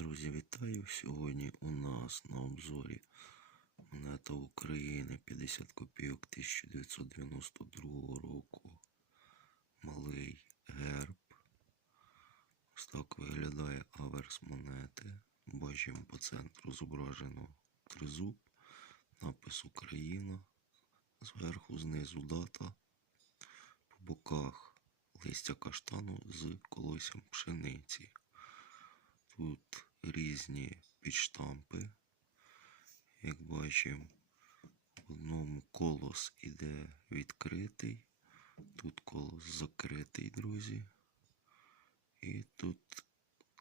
Друзі, вітаю! Сьогодні у нас на обзорі монета України 50 копійок 1992 року. Малий герб. Ось так виглядає аверс монети. Бачимо по центру зображено тризуб, напис Україна. Зверху, знизу дата. По боках листя каштану з колоссям пшениці. Тут різні підштампи. Як бачимо, в одному колос іде відкритий, тут колос закритий, друзі. І тут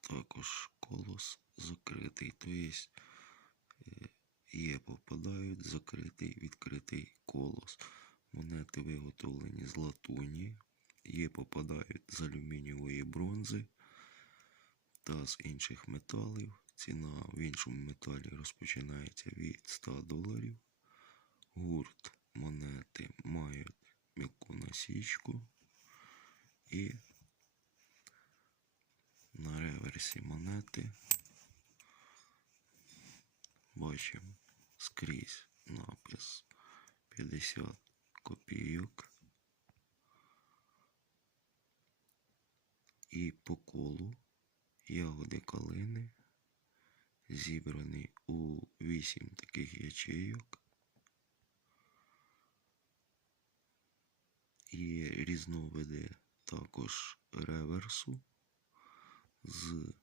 також колос закритий. Тобто е, є попадають закритий, відкритий колос. Монети виготовлені з латуні, є попадають з алюмінієвої бронзи та з інших металів. Ціна в іншому металі розпочинається від 100 доларів. Гурт монети мають м'яку насічку і на реверсі монети бачимо скрізь напис 50 копійок. І по колу ягоди калини зібрані у вісім таких ячейок. Є різновиди також реверсу з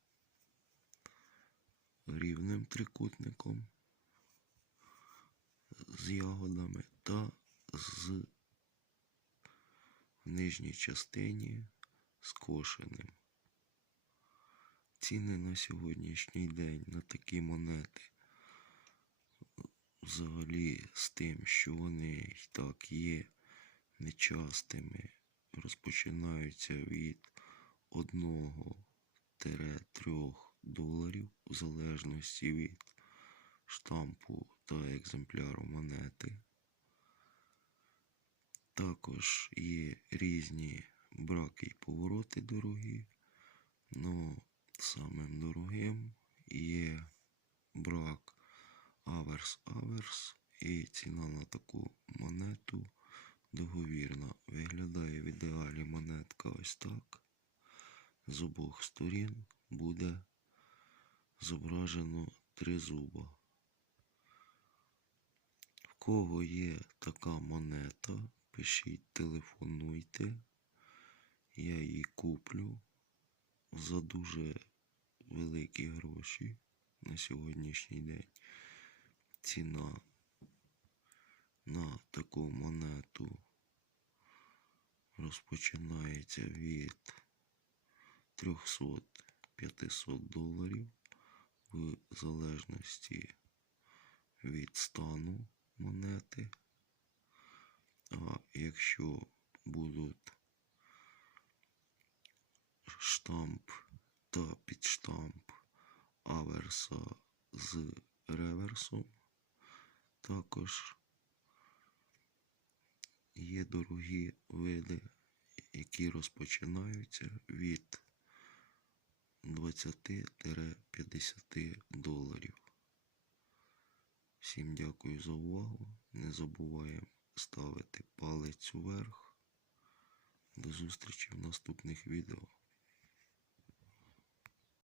рівним трикутником, з ягодами та з в нижній частині скошеним. Ціни на сьогоднішній день на такі монети. Взагалі з тим, що вони й так є нечастими, розпочинаються від 1-3 доларів в залежності від штампу та екземпляру монети. Також є різні браки й повороти дорогі, но самим дорогим є брак аверс-аверс і ціна на таку монету договірна. Виглядає в ідеалі монетка ось так. З обох сторін буде зображено три зуба. В кого є така монета, пишіть, телефонуйте. Я її куплю за дуже великі гроші на сьогоднішній день. Ціна на таку монету розпочинається від 300-500 доларів в залежності від стану монети. А якщо будуть штамп та підштамп аверса з реверсом. Також є дорогі види, які розпочинаються від 20-50 доларів. Всім дякую за увагу. Не забуваємо ставити палець вверх. До зустрічі в наступних відео.